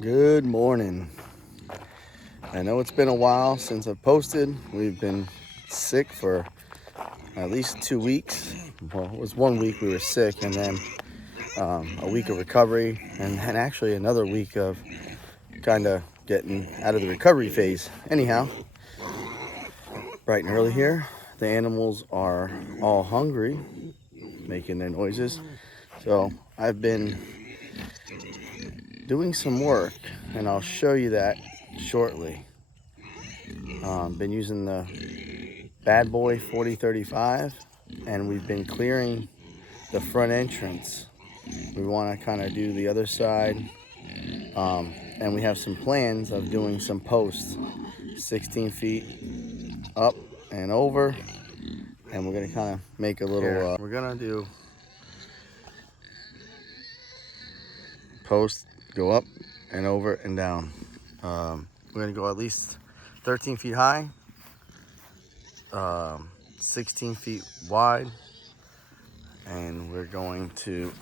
Good morning. I know it's been a while since I've posted. We've been sick for at least 2 weeks. Well, it was 1 week we were sick, and then a week of recovery, and then actually another week of kind of getting out of the recovery phase. Anyhow, bright and early here. The animals are all hungry, making their noises. So I've been doing some work, and I'll show you that shortly. Been using the Bad Boy 4035, and we've been clearing the front entrance. We want to kind of do the other side, and we have some plans of doing some posts 16 feet up and over, and we're going to kind of make a little we're going to do posts go up and over and down. We're going to go at least 13 feet high, 16 feet wide, and we're going to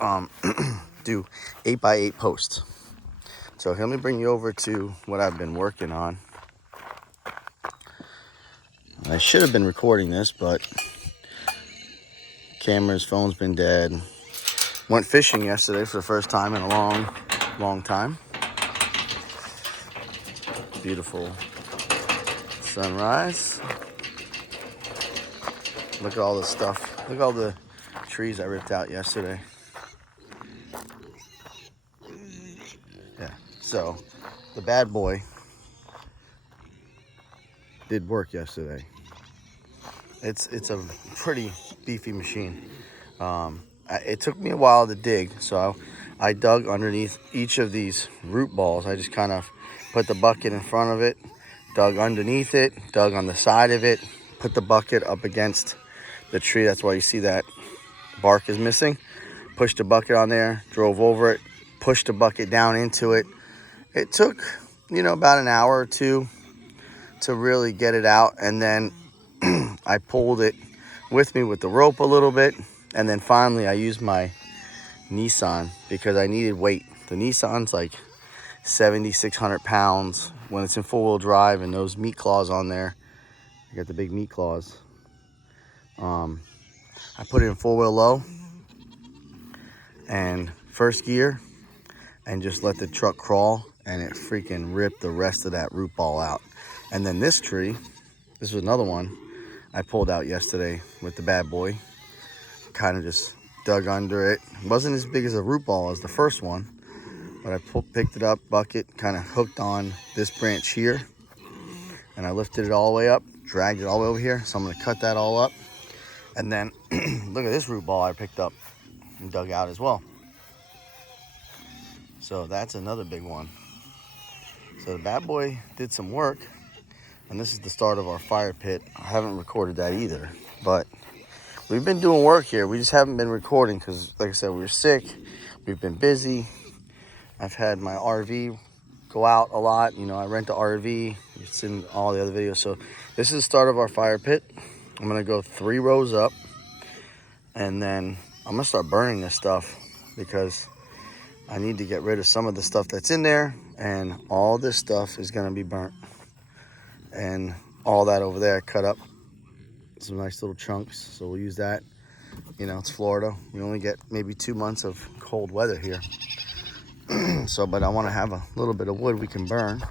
do 8x8 posts. So let me bring you over to what I've been working on. I should have been recording this, but phone's been dead. Went fishing yesterday for the first time in a long time. Beautiful sunrise. Look at all the stuff. Look at all the trees I ripped out yesterday. Yeah, so the Bad Boy did work yesterday. It's a pretty beefy machine. It took me a while to dig, so I dug underneath each of these root balls. I just kind of put the bucket in front of it, dug underneath it, dug on the side of it, put the bucket up against the tree. That's why you see that bark is missing. Pushed the bucket on there, drove over it, pushed the bucket down into it. It took, about an hour or two to really get it out, and then I pulled it with me with the rope a little bit, and then finally I used my Nissan because I needed weight. The Nissan's like 7,600 pounds when it's in four-wheel drive, and those meat claws on there. I got the big meat claws. I put it in four-wheel low and first gear and just let the truck crawl, and it freaking ripped the rest of that root ball out. And then this tree, this was another one I pulled out yesterday with the Bad Boy. Kind of just dug under it. It wasn't as big as a root ball as the first one, but I picked it up, bucket, kind of hooked on this branch here, and I lifted it all the way up, dragged it all the way over here. So I'm going to cut that all up, and then look at this root ball I picked up and dug out as well. So that's another big one. So the Bad Boy did some work, and this is the start of our fire pit. I haven't recorded that either, but we've been doing work here. We just haven't been recording because, like I said, we were sick. We've been busy. I've had my RV go out a lot. I rent the RV. It's in all the other videos. So this is the start of our fire pit. I'm going to go 3 rows up, and then I'm going to start burning this stuff because I need to get rid of some of the stuff that's in there, and all this stuff is going to be burnt. And all that over there cut up some nice little chunks, so we'll use that. It's Florida. We only get maybe 2 months of cold weather here. But I want to have a little bit of wood we can burn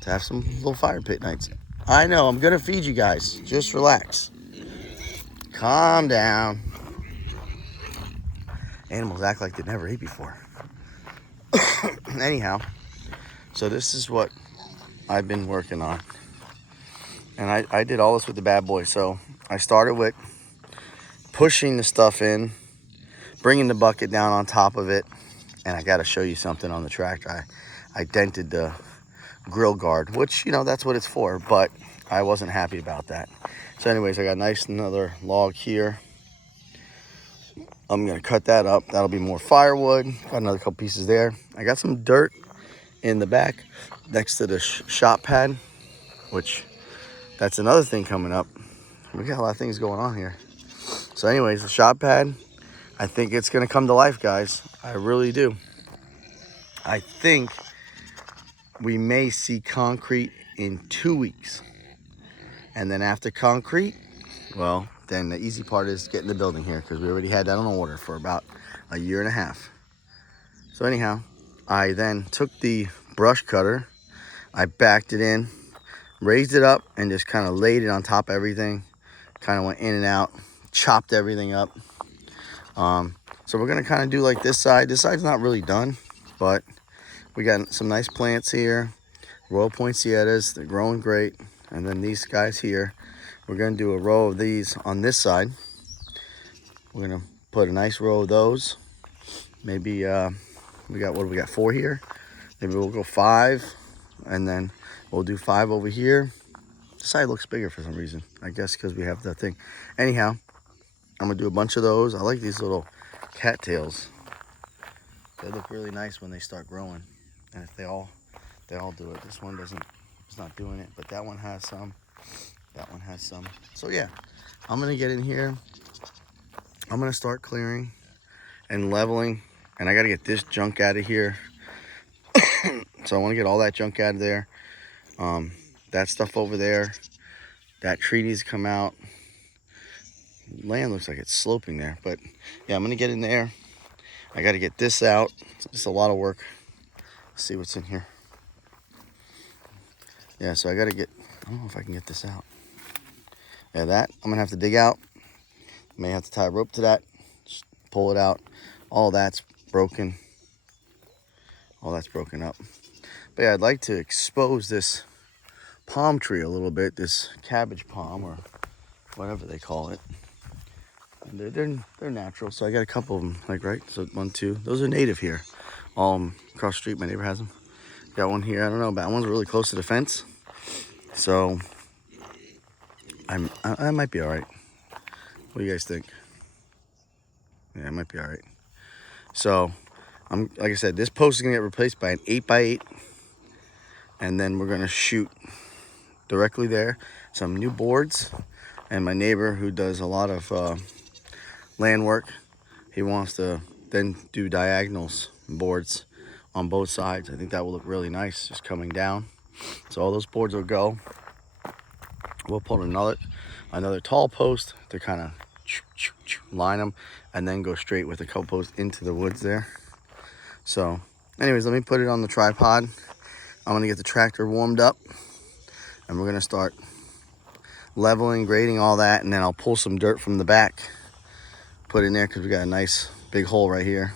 to have some little fire pit nights. I know, I'm gonna feed you guys. Just relax. Calm down. Animals act like they never ate before. Anyhow, so this is what I've been working on. And I did all this with the Bad Boy. So I started with pushing the stuff in, bringing the bucket down on top of it, and I got to show you something on the tractor. I dented the grill guard, which, that's what it's for, but I wasn't happy about that. So anyways, I got another log here. I'm going to cut that up. That'll be more firewood. Got another couple pieces there. I got some dirt in the back next to the shop pad, which that's another thing coming up. We got a lot of things going on here. So anyways, the shop pad, I think it's going to come to life, guys. I really do. I think we may see concrete in 2 weeks. And then after concrete, well, then the easy part is getting the building here, because we already had that on order for about a year and a half. So anyhow, I then took the brush cutter, I backed it in, raised it up, and just kind of laid it on top of everything. Kind of went in and out, chopped everything up. So we're gonna kind of do like this side. This side's not really done, but we got some nice plants here. Royal poinsettias, they're growing great. And then these guys here, we're gonna do a row of these on this side. We're gonna put a nice row of those. Maybe we got 4 here. Maybe we'll go 5, and then we'll do 5 over here. This side looks bigger for some reason, I guess because we have that thing. Anyhow, I'm gonna do a bunch of those. I like these little cattails. They look really nice when they start growing, and if they all do it. This one doesn't, it's not doing it, but that one has some. That one has some. So yeah, I'm gonna get in here. I'm gonna start clearing and leveling, and I gotta get this junk out of here. So I want to get all that junk out of there. That stuff over there, that tree needs to come out. Land looks like it's sloping there, but yeah, I'm gonna get in there. I got to get this out. It's a lot of work. Let's see what's in here. Yeah, so I got to get, I don't know if I can get this out. Yeah, that I'm gonna have to dig out. May have to tie a rope to that, just pull it out. All that's broken. All that's broken up. But yeah, I'd like to expose this palm tree a little bit, this cabbage palm or whatever they call it. And they're natural, so I got a couple of them, like right, so 1, 2. Those are native here. All across the street, my neighbor has them. Got one here, I don't know, but that one's really close to the fence. So I might be all right. What do you guys think? Yeah, I might be all right. So like I said, this post is gonna get replaced by an 8x8, and then we're gonna shoot directly there some new boards. And my neighbor, who does a lot of land work, he wants to then do diagonals boards on both sides. I think that will look really nice, just coming down. So all those boards will go. We'll put another tall post to kind of line them, and then go straight with the co-post into the woods there. So anyways, let me put it on the tripod. I'm gonna get the tractor warmed up, and we're gonna start leveling, grading, all that, and then I'll pull some dirt from the back, put in there, because we got a nice big hole right here,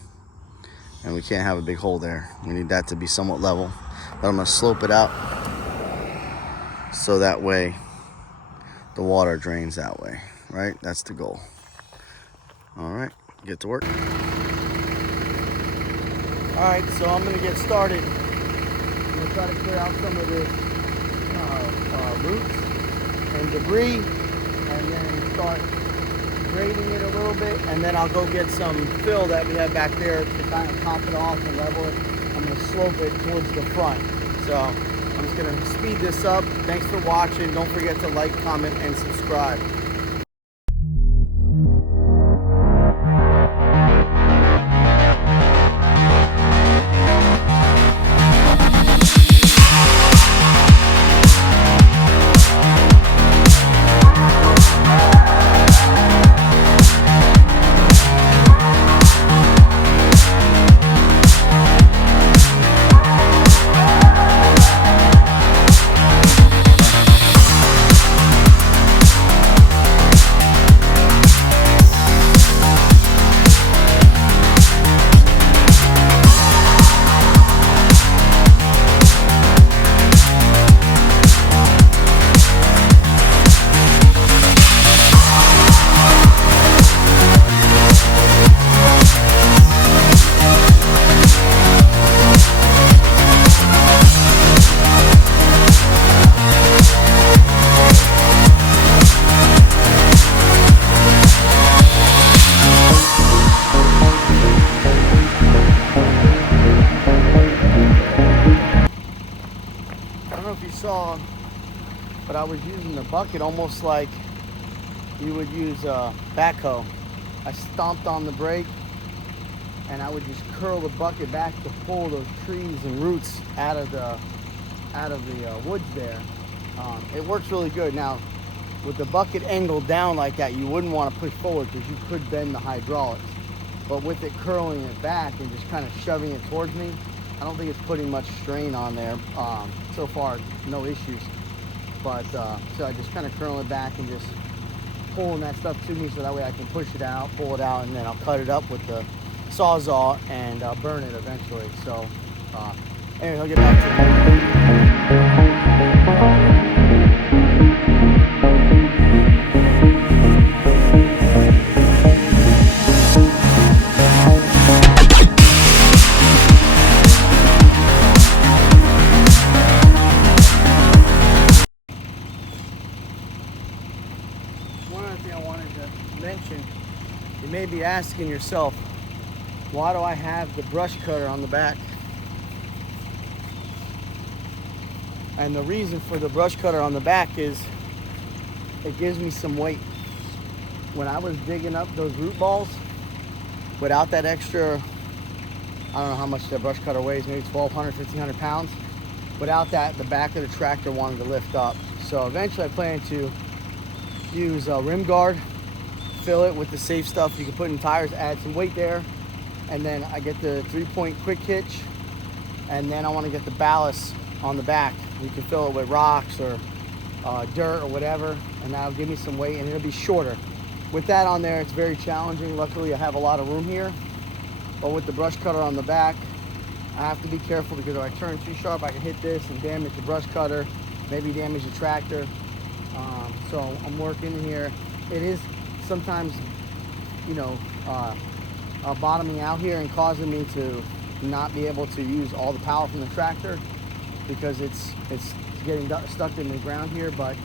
and we can't have a big hole there. We need that to be somewhat level, but I'm gonna slope it out so that way the water drains that way, right? That's the goal. All right, get to work. All right, so I'm gonna get started. I'm gonna try to clear out some of this roots and debris, and then start grading it a little bit, and then I'll go get some fill that we have back there to kind of top it off and level it. I'm gonna slope it towards the front. So I'm just gonna speed this up. Thanks for watching. Don't forget to like, comment, and subscribe. Saw, but I was using the bucket almost like you would use a backhoe. I stomped on the brake, and I would just curl the bucket back to pull those trees and roots out of the out of the woods there. It works really good. Now, with the bucket angled down like that, you wouldn't want to push forward because you could bend the hydraulics. But with it curling it back and just kind of shoving it towards me, I don't think it's putting much strain on there. So far, no issues. But so I just kind of curl it back and just pulling that stuff to me so that way I can push it out, pull it out, and then I'll cut it up with the Sawzall and burn it eventually. So anyway, I'll get back to it. One other thing I wanted to mention, you may be asking yourself, why do I have the brush cutter on the back? And the reason for the brush cutter on the back is it gives me some weight. When I was digging up those root balls, without that extra, I don't know how much that brush cutter weighs, maybe 1,200, 1,500 pounds. Without that, the back of the tractor wanted to lift up. So eventually I plan to use a rim guard, fill it with the safe stuff you can put in tires, add some weight there, and then I get the 3-point quick hitch, and then I want to get the ballast on the back. You can fill it with rocks or dirt or whatever, and that'll give me some weight and it'll be shorter. With that on there, it's very challenging. Luckily, I have a lot of room here, but with the brush cutter on the back, I have to be careful because if I turn too sharp, I can hit this and damage the brush cutter, maybe damage the tractor. So I'm working here. It is sometimes, you know, bottoming out here and causing me to not be able to use all the power from the tractor because it's getting stuck in the ground here. But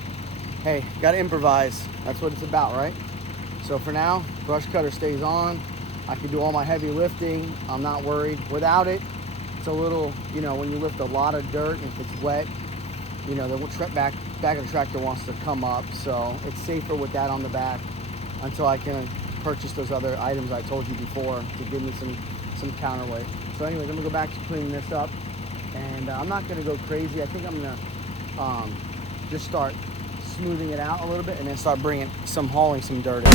hey, gotta improvise. That's what it's about, right? So for now, brush cutter stays on. I can do all my heavy lifting. I'm not worried. Without it, it's a little, you know, when you lift a lot of dirt and if it's wet, you know, the back of the tractor wants to come up. So it's safer with that on the back until I can purchase those other items I told you before to give me some counterweight. So anyways, I'm gonna go back to cleaning this up, and I'm not gonna go crazy. I think I'm gonna just start smoothing it out a little bit and then start hauling some dirt in.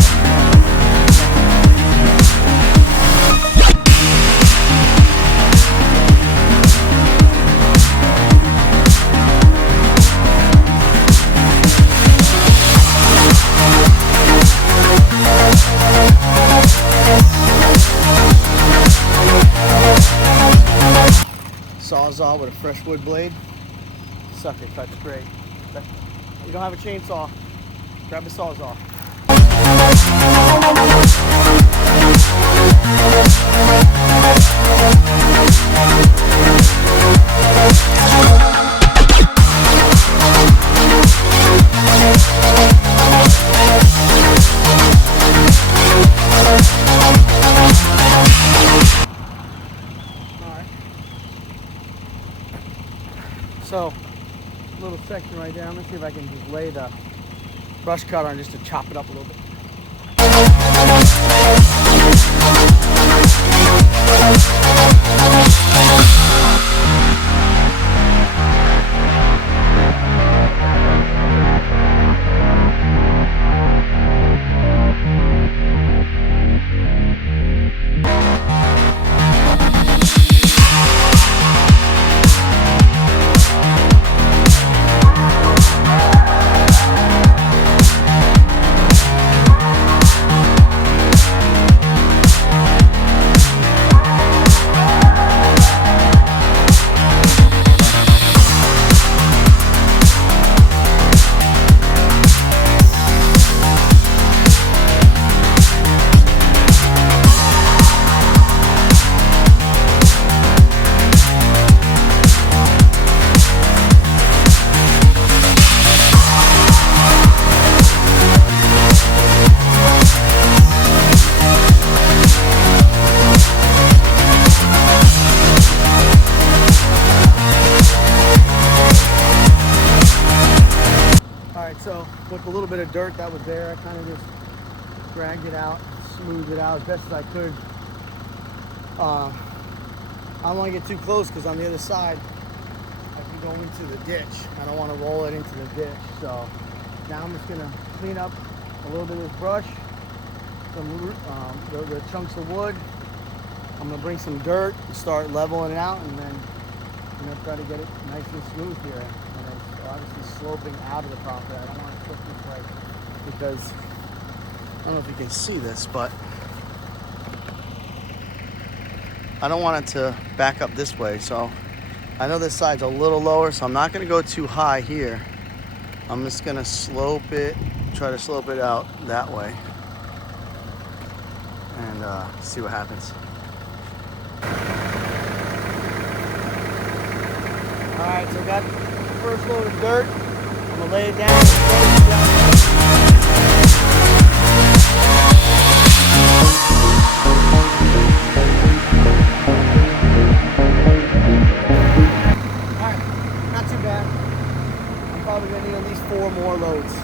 Sawzall with a fresh wood blade. Sucker cuts great. You don't have a chainsaw, grab a Sawzall. So, little section right there. I'm gonna see if I can just lay the brush cutter on just to chop it up a little bit. So with a little bit of dirt that was there, I kind of just dragged it out, smoothed it out as best as I could. I don't want to get too close because on the other side, I can go into the ditch. I don't want to roll it into the ditch. So now I'm just gonna clean up a little bit of this brush, some the chunks of wood. I'm gonna bring some dirt and start leveling it out, and then try to get it nice and smooth here. And it's obviously sloping out of the property. I don't want to flip this way because I don't know if you can see this, but I don't want it to back up this way. So I know this side's a little lower, so I'm not gonna go too high here. I'm just gonna slope it, try to slope it out that way, and see what happens. All right, so I got the first load of dirt. I'm gonna lay it down. All right, not too bad. I'm probably gonna need at least 4 more loads.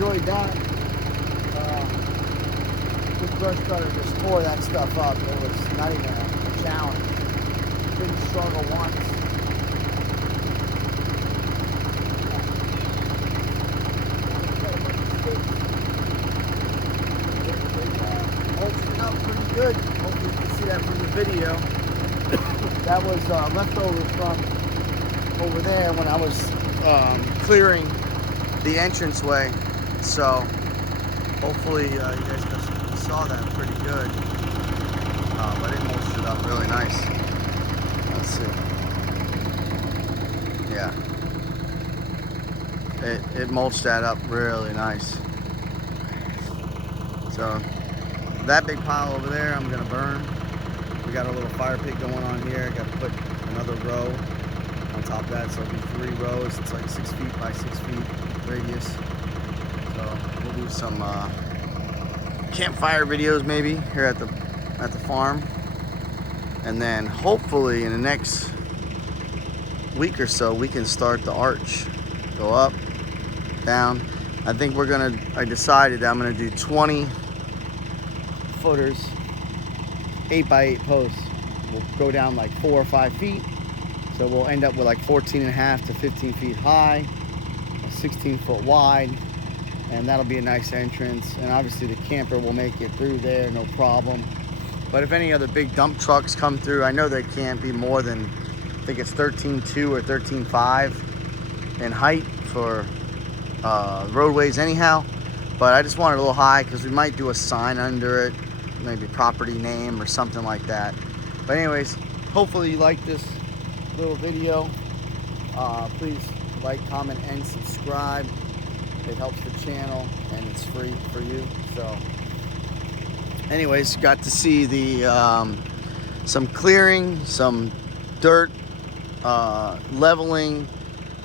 enjoyed that. This brush cutter just tore that stuff up. It was not even a challenge. Didn't struggle once. Holds it up pretty good. Hopefully you can see that from the video. That was leftovers from over there when I was clearing the entranceway. So hopefully you guys saw that pretty good. But it mulched it up really nice. Let's see. Yeah. It mulched that up really nice. So that big pile over there I'm gonna burn. We got a little fire pit going on here. Got to put another row on top of that, so it'll be 3 rows. It's like 6 feet by 6 feet radius. So we'll do some campfire videos maybe here at the farm, and then hopefully in the next week or so we can start the arch. Go up, down. I think I decided that I'm gonna do 20 footers, 8 by 8 posts. We'll go down like 4 or 5 feet. So we'll end up with like 14.5 to 15 feet high, 16 foot wide, and that'll be a nice entrance. And obviously the camper will make it through there, no problem. But if any other big dump trucks come through, I know they can't be more than, I think it's 13.2 or 13.5 in height for roadways anyhow. But I just want it a little high because we might do a sign under it, maybe property name or something like that. But anyways, hopefully you like this little video. Please like, comment, and subscribe. It helps the channel and it's free for you. So anyways, got to see the some clearing, some dirt leveling,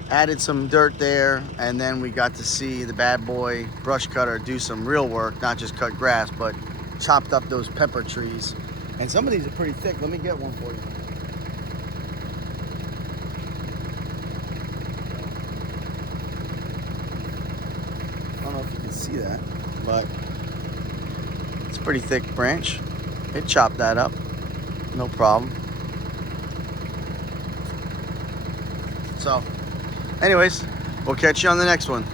added some dirt there, and then we got to see the bad boy brush cutter do some real work, not just cut grass, but chopped up those pepper trees. And some of these are pretty thick. Let me get one for you. I don't know if you can see that, but it's a pretty thick branch. It chopped that up, no problem. So anyways, we'll catch you on the next one.